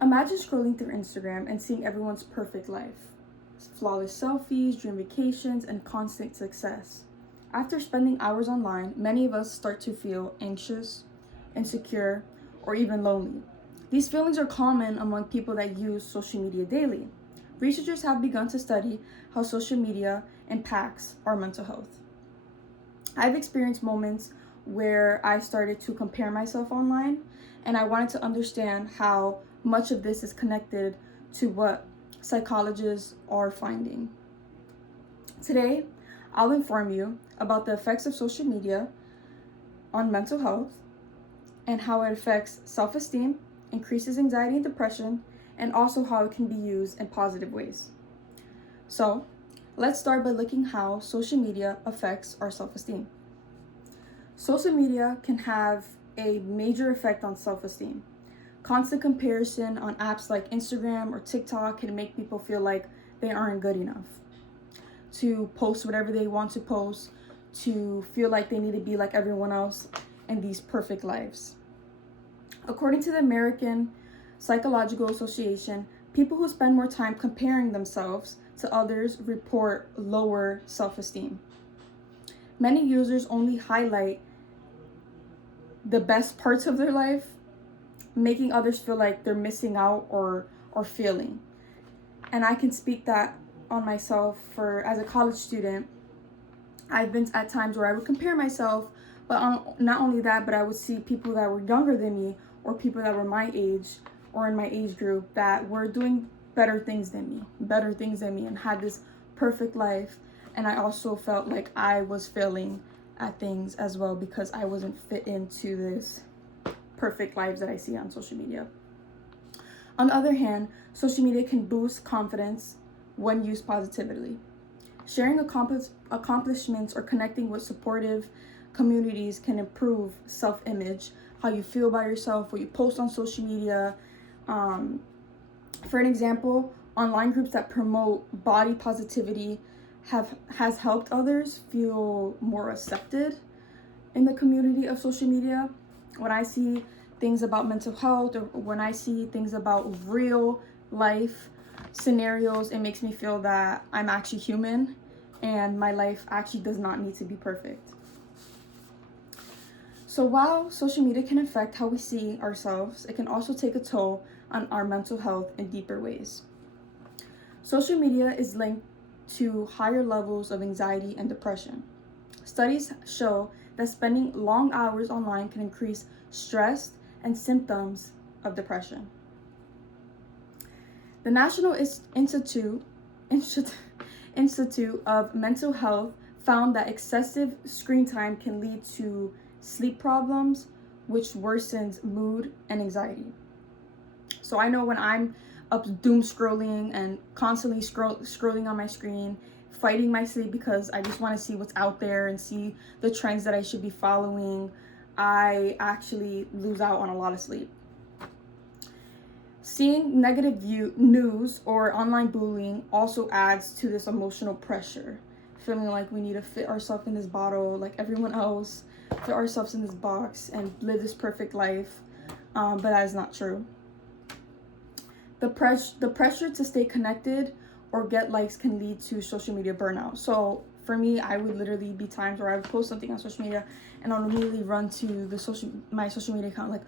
Imagine scrolling through Instagram and seeing everyone's perfect life, flawless selfies, dream vacations, and constant success. After spending hours online, many of us start to feel anxious, insecure, or even lonely. These feelings are common among people that use social media daily. Researchers have begun to study how social media impacts our mental health. I've experienced moments where I started to compare myself online, and I wanted to understand how much of this is connected to what psychologists are finding. Today, I'll inform you about the effects of social media on mental health and how it affects self esteem, increases anxiety and depression, and also how it can be used in positive ways. So, let's start by looking how social media affects our self esteem. Social media can have a major effect on self esteem. Constant comparison on apps like Instagram or TikTok can make people feel like they aren't good enough to post whatever they want to post, to feel like they need to be like everyone else in these perfect lives. According to the American Psychological Association, people who spend more time comparing themselves to others report lower self-esteem. Many users only highlight the best parts of their life, making others feel like they're missing out or failing. And I can speak that on myself. For as a college student, I've been at times where I would compare myself, but not only that, but I would see people that were younger than me or people that were my age or in my age group that were doing better things than me, and had this perfect life. And I also felt like I was failing at things as well because I wasn't fit into this perfect lives that I see on social media. On the other hand, social media can boost confidence when used positively. Sharing accomplishments or connecting with supportive communities can improve self-image, how you feel about yourself, what you post on social media. For an example, online groups that promote body positivity has helped others feel more accepted in the community of social media. When I see things about mental health or when I see things about real life scenarios, it makes me feel that I'm actually human and my life actually does not need to be perfect. So while social media can affect how we see ourselves, it can also take a toll on our mental health in deeper ways. Social media is linked to higher levels of anxiety and depression. Studies show that spending long hours online can increase stress and symptoms of depression. The National Institute of Mental Health found that excessive screen time can lead to sleep problems, which worsens mood and anxiety. So I know when I'm up doom scrolling and constantly scrolling on my screen, fighting my sleep because I just want to see what's out there and see the trends that I should be following, I actually lose out on a lot of sleep. Seeing negative news or online bullying also adds to this emotional pressure, feeling like we need to fit ourselves in this bottle like everyone else, fit ourselves in this box and live this perfect life, but that is not true. The pressure to stay connected or get likes can lead to social media burnout. So for me, I would literally be times where I would post something on social media and I'll immediately run to my social media account, like,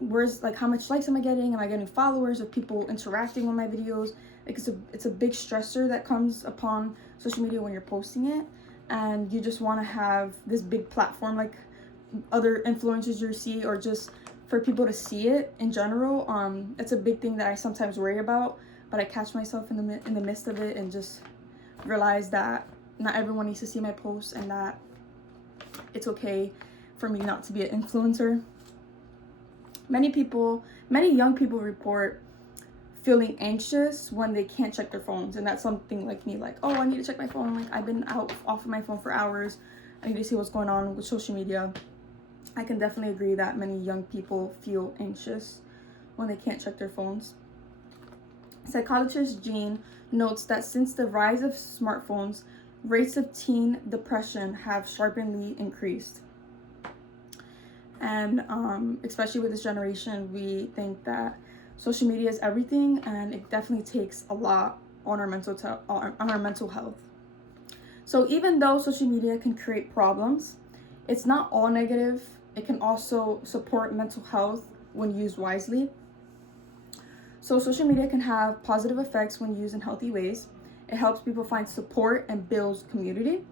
where's, like, how much likes am I getting? Am I getting followers? Are people interacting with my videos? Like, it's a big stressor that comes upon social media when you're posting it, and you just want to have this big platform like other influencers you see, or just for people to see it in general. It's a big thing that I sometimes worry about, but I catch myself in the midst of it and just realize that not everyone needs to see my posts and that it's okay for me not to be an influencer. Many young people report feeling anxious when they can't check their phones, and that's something like me, like, oh, I need to check my phone, like I've been off of my phone for hours, I need to see what's going on with social media. I can definitely agree that many young people feel anxious when they can't check their phones. Psychologist Jean notes that since the rise of smartphones, rates of teen depression have sharply increased. And especially with this generation, we think that Social media is everything, and it definitely takes a lot on our mental health. So even though social media can create problems, it's not all negative. It can also support mental health when used wisely. So social media can have positive effects when used in healthy ways. It helps people find support and builds community.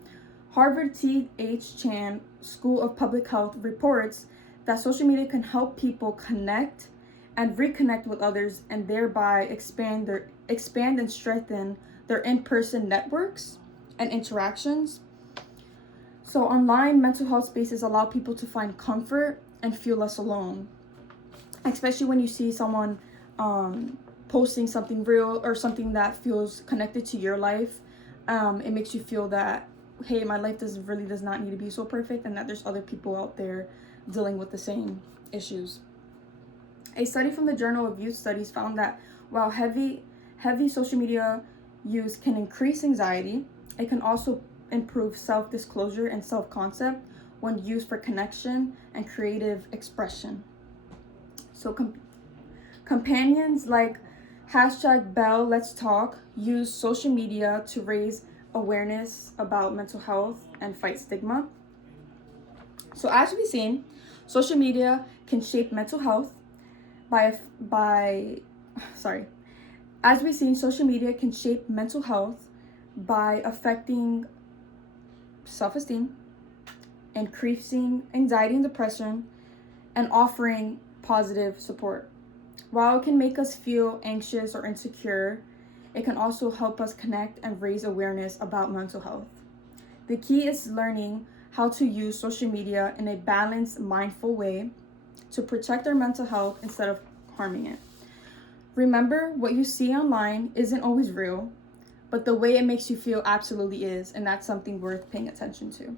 Harvard T.H. Chan School of Public Health reports that social media can help people connect and reconnect with others, and thereby expand and strengthen their in-person networks and interactions. So online mental health spaces allow people to find comfort and feel less alone, especially when you see someone posting something real or something that feels connected to your life. It makes you feel that, hey, my life does not need to be so perfect, and that there's other people out there dealing with the same issues. A study from the Journal of Youth Studies found that while heavy social media use can increase anxiety, it can also improve self-disclosure and self-concept when used for connection and creative expression. So companions like #BellLet'sTalk use social media to raise awareness about mental health and fight stigma. So as we've seen, social media can shape mental health as we've seen, social media can shape mental health by affecting self-esteem, increasing anxiety and depression, and offering positive support. While it can make us feel anxious or insecure, it can also help us connect and raise awareness about mental health. The key is learning how to use social media in a balanced, mindful way to protect our mental health instead of harming it. Remember, what you see online isn't always real, but the way it makes you feel absolutely is, and that's something worth paying attention to.